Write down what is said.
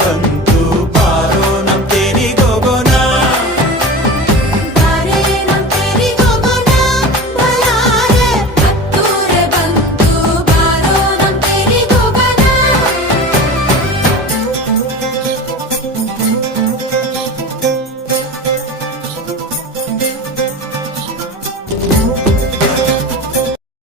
Bun.